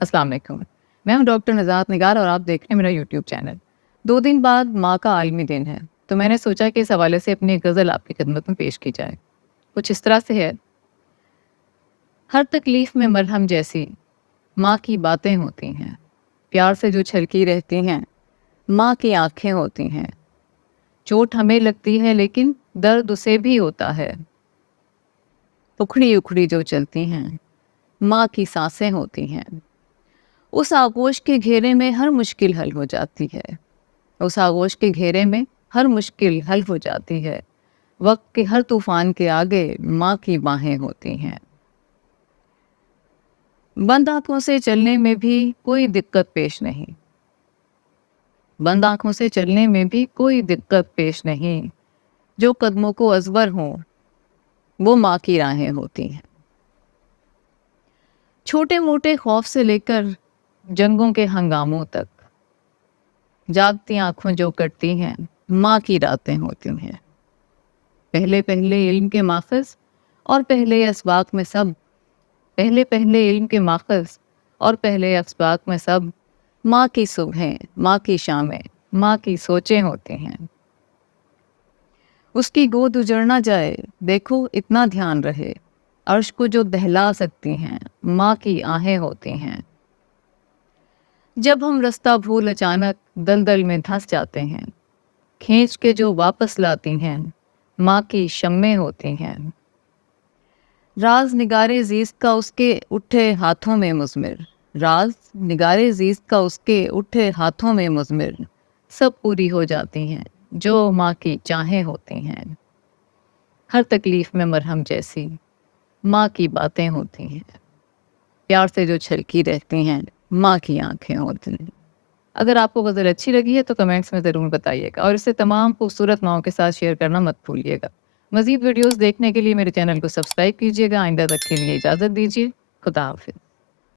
अस्सलाम वालेकुम। मैं हूँ डॉक्टर नज़ात निगार और आप देख रहे हैं मेरा यूट्यूब चैनल। 2 दिन बाद माँ का आलमी दिन है, तो मैंने सोचा कि इस हवाले से अपनी एक गज़ल आपकी खिदमत में पेश की जाए। कुछ इस तरह से है, हर तकलीफ़ में मरहम जैसी माँ की बातें होती हैं, प्यार से जो छलकी रहती हैं, माँ की आँखें होती हैं। चोट हमें लगती है लेकिन दर्द उसे भी होता है। उखड़ी-उखड़ी जो चलती हैं, माँ की सांसें होती हैं। उस आगोश के घेरे में हर मुश्किल हल हो जाती है। उस आगोश के घेरे में हर मुश्किल हल हो जाती है। वक्त के हर तूफान के आगे माँ की बाहें होती हैं। बंद आंखों से चलने में भी कोई दिक्कत पेश नहीं। बंद आंखों से चलने में भी कोई दिक्कत पेश नहीं। जो कदमों को अजबर हों वो माँ की राहें होती हैं। छोटे मोटे खौफ से लेकर जंगों के हंगामों तक जागती आंखों जो करती हैं माँ की रातें होती हैं। पहले पहले इल्म के माखज़ और पहले असबाक में सब, पहले पहले इल्म के माखज़ और पहले असबाक में सब, माँ की सुबहें, माँ की शामें, माँ की सोचें होती हैं। उसकी गोद उजड़ ना जाए, देखो इतना ध्यान रहे, अर्श को जो दहला सकती हैं, माँ की आहें होती हैं। जब हम रास्ता भूल अचानक दलदल में धंस जाते हैं, खींच के जो वापस लाती हैं, माँ की शम्में होती हैं। राज निगारे ज़ीज़ का उसके उठे हाथों में मुज़मिर, राज निगारे ज़ीज़ का उसके उठे हाथों में मुज़मिर, सब पूरी हो जाती हैं जो माँ की चाहें होती हैं। हर तकलीफ़ में मरहम जैसी माँ की बातें होती हैं, प्यार से जो छलकी रहती हैं माँ की आँखें होती हैं। अगर आपको गज़ल अच्छी लगी है तो कमेंट्स में ज़रूर बताइएगा और इसे तमाम खूबसूरत माँओं के साथ शेयर करना मत भूलिएगा। मज़ीद वीडियोज़ देखने के लिए मेरे चैनल को सब्सक्राइब कीजिएगा। आइंदा तक के लिए इजाज़त दीजिए। खुदा हाफ़िज़।